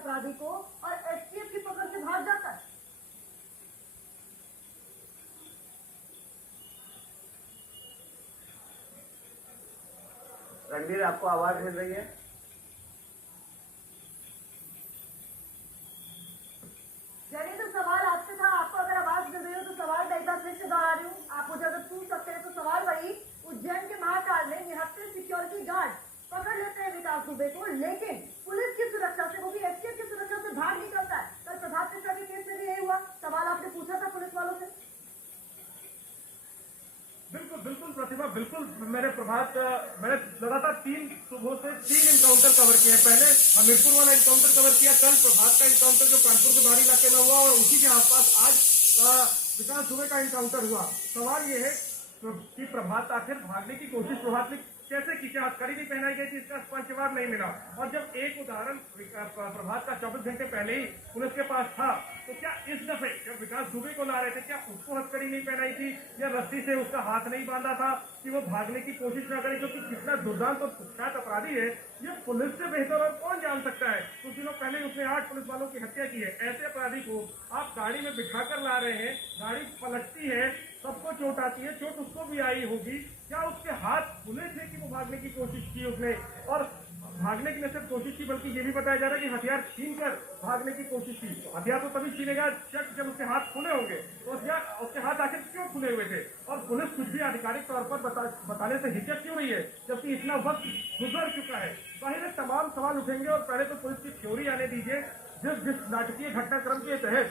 अपराधी को और एसटीएफ की पकड़ से भाग जाता है। रणवीर, आपको आवाज मिल रही है? जैसे तो सवाल आपसे था, आपको अगर आवाज मिल रही हो तो सवाल मैं एक बार फिर से दोहरा रही हूँ। आप मुझे अगर पूछ सकते हैं तो सवाल वही, उज्जैन के महाकाल में निहत्तर सिक्योरिटी गार्ड पकड़ लेते हैं विकास दुबे को, लेकिन पुलिस की सुरक्षा से, वो भी एसटीएफ की सुरक्षा से भाग निकलता है। कल प्रभात मिश्रा के केस में भी यही हुआ। सवाल आपने पूछा था पुलिस वालों से। बिल्कुल बिल्कुल प्रतिभा, बिल्कुल। मैंने लगातार सुबह से तीन इनकाउंटर कवर किए हैं। पहले हमीरपुर वाला इनकाउंटर कवर किया, कल प्रभात का इनकाउंटर जो कानपुर के बाहरी इलाके में हुआ, और उसी के आसपास आज विकास दुबे का इनकाउंटर हुआ। सवाल ये है कि प्रभात आखिर भागने की कोशिश प्रभात ने कैसे की? क्या हथकड़ी नहीं पहनाई गई थी? इसका स्पष्ट जवाब नहीं मिला। और जब एक उदाहरण प्रभात का 24 घंटे पहले ही पुलिस के पास था, तो क्या इस दफे जब विकास दुबे को ला रहे थे, क्या उसको हथकड़ी नहीं पहनाई थी, या रस्सी से उसका हाथ नहीं बांधा था कि वो भागने की कोशिश न करे? क्योंकि कितना दुर्दांत और कुख्यात अपराधी है, ये पुलिस से बेहतर और कौन जान सकता है। कुछ दिनों पहले उसने 8 पुलिस वालों की हत्या की है। ऐसे अपराधी को आप गाड़ी में बिठाकर ला रहे हैं, गाड़ी पलटती है, सबको चोट आती है, चोट उसको भी आई होगी। क्या उसके हाथ खुले थे कि वो भागने की कोशिश की उसने? और भागने की न सिर्फ कोशिश की, बल्कि ये भी बताया जा रहा है कि हथियार छीनकर भागने की कोशिश की। तो हथियार तो तभी छीनेगा जब उसके हाथ खुले होंगे। तो उसके हाथ आखिर क्यों खुले हुए थे? और पुलिस कुछ भी आधिकारिक तौर पर बताने से हिचक क्यों रही है, जबकि इतना वक्त गुजर चुका है? जाहिर है तमाम सवाल उठेंगे। और पहले तो पुलिस की थ्योरी आने दीजिए। जिस नाटकीय घटनाक्रम के तहत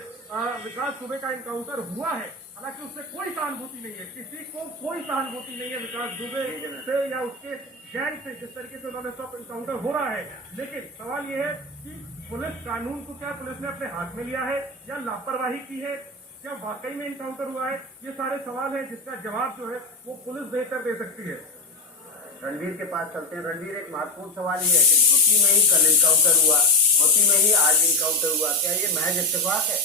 विकास दुबे का इनकाउंटर हुआ है, हालांकि उससे कोई सहानुभूति नहीं है, किसी को कोई सहानुभूति नहीं है विकास दुबे से या उसके गैंग से, जिस तरीके से उन्होंने सब इनकाउंटर हो रहा है। लेकिन सवाल यह है कि पुलिस कानून को क्या पुलिस ने अपने हाथ में लिया है या लापरवाही की है? क्या वाकई में इनकाउंटर हुआ है? ये सारे सवाल हैं जिसका जवाब जो है वो पुलिस बेहतर दे सकती है। रणवीर के पास चलते हैं। रणवीर, एक महत्वपूर्ण सवाल ये है कि धोती में ही कल इनकाउंटर हुआ, धोती में ही आज इनकाउंटर हुआ, क्या ये महज इत्तेफाक है?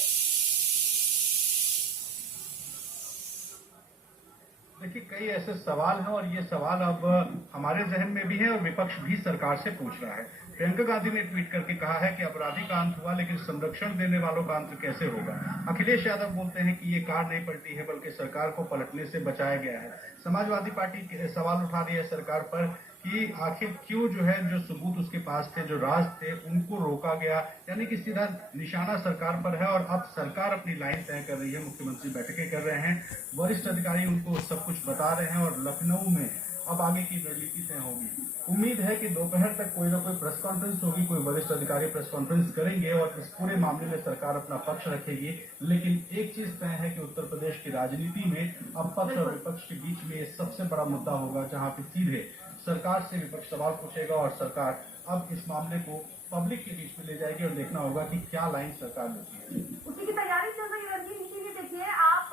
देखिए, कई ऐसे सवाल हैं और ये सवाल अब हमारे जहन में भी है और विपक्ष भी सरकार से पूछ रहा है। प्रियंका गांधी ने ट्वीट करके कहा है कि अपराधी का अंत हुआ, लेकिन संरक्षण देने वालों का अंत कैसे होगा? अखिलेश यादव बोलते हैं कि ये कार नहीं पलटी है, बल्कि सरकार को पलटने से बचाया गया है। समाजवादी पार्टी सवाल उठा रही है सरकार पर कि आखिर क्यों जो सबूत उसके पास थे, जो राज थे, उनको रोका गया। यानी कि सीधा निशाना सरकार पर है और अब सरकार अपनी लाइन तय कर रही है। मुख्यमंत्री बैठकें कर रहे हैं, वरिष्ठ अधिकारी उनको सब कुछ बता रहे हैं और लखनऊ में अब आगे की रणनीति तय होगी। उम्मीद है कि दोपहर तक कोई ना कोई प्रेस कॉन्फ्रेंस होगी, कोई वरिष्ठ अधिकारी प्रेस कॉन्फ्रेंस करेंगे और इस पूरे मामले में सरकार अपना पक्ष रखेगी। लेकिन एक चीज तय है कि उत्तर प्रदेश की राजनीति में अब पक्ष और विपक्ष के बीच में सबसे बड़ा मुद्दा होगा, जहां पे सीधे सरकार से विपक्ष सवाल पूछेगा और सरकार अब इस मामले को पब्लिक के बीच में ले जाएगी और देखना होगा कि क्या लाइन सरकार लेती है। उसी की तैयारी चल रही है। इसीलिए देखिए, आप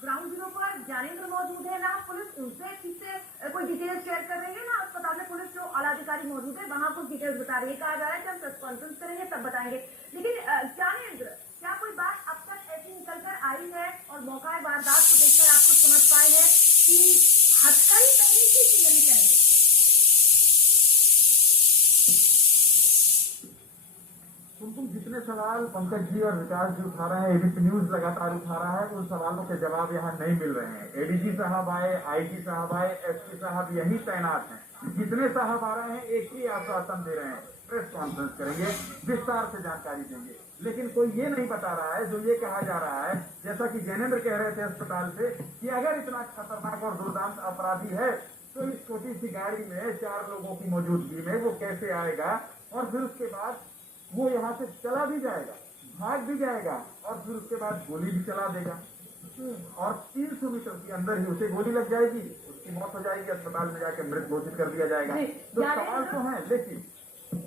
ग्राउंड जीरो पर ज्ञानेंद्र मौजूद है ना, पुलिस उनसे ठीक से कोई डिटेल्स शेयर कर रही है ना, अस्पताल में पुलिस जो आला अधिकारी मौजूद है वहां कुछ डिटेल्स बता रही है। कहा जा रहा है कि हम प्रेस कॉन्फ्रेंस करेंगे तब बताएंगे। लेकिन ज्ञानेंद्र, क्या कोई बात अब तक ऐसी निकल कर आई है और मौका वारदात को देखकर आपको समझ पाए हैं कि हथकड़ी पहनी थी कि नहीं पहनी? तुम जितने सवाल पंकज जी और विकास जी उठा रहे हैं, एबीपी न्यूज लगातार उठा रहा है, उन सवालों के जवाब यहाँ नहीं मिल रहे हैं। एडीजी साहब आए, आईजी साहब आए, एसपी साहब यही तैनात हैं। जितने साहब आ रहे हैं एक ही आश्वासन दे रहे हैं, प्रेस कॉन्फ्रेंस करेंगे, विस्तार से जानकारी देंगे। लेकिन कोई ये नहीं बता रहा है, जो ये कहा जा रहा है, जैसा कि ज्ञानेंद्र कह रहे थे अस्पताल से, कि अगर इतना खतरनाक और दुर्दांत अपराधी है तो इस छोटी सी गाड़ी में 4 लोगों की मौजूदगी में वो कैसे आएगा? और फिर उसके बाद वो यहाँ से चला भी जाएगा, भाग भी जाएगा और फिर उसके बाद गोली भी चला देगा और 300 मीटर के अंदर ही उसे गोली लग जाएगी, उसकी मौत हो जाएगी, अस्पताल में जाके मृत घोषित कर दिया जाएगा। तो सवाल तो है, लेकिन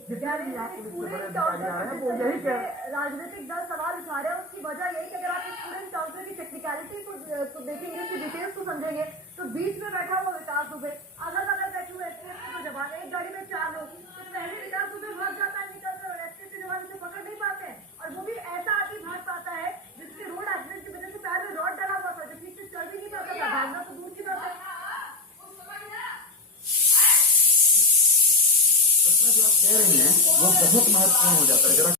जितने भी यहाँ पुलिस के बड़े अधिकारी आ रहे हैं वो यही कह रहे हैं। राजनीतिक दल सवाल उठा रहे हैं, उसकी वजह यही कि अगर आप इस पूरे एनकाउंटर की टेक्निकलिटी को देखेंगे, उसकी डिटेल्स को समझेंगे, तो बीच में बैठा हुआ विकास दुबे, अगल बगल बैठे हुए एसटीएफ के जवान, एक गाड़ी में 4 लोग, तो पहले विकास दुबे भाग जाता है, निकलकर और एसटीएफ के जवान उसे पकड़ नहीं पाते हैं। और वो भी ऐसा आदमी भाग पाता है जिसके रोड एक्सीडेंट की वजह से पैर में रॉड डला हुआ था, जो ठीक से चल भी नहीं पाता था, भागना तो दूर की बात है। जो आप कह रही हैं वो बहुत महत्वपूर्ण हो जाता है।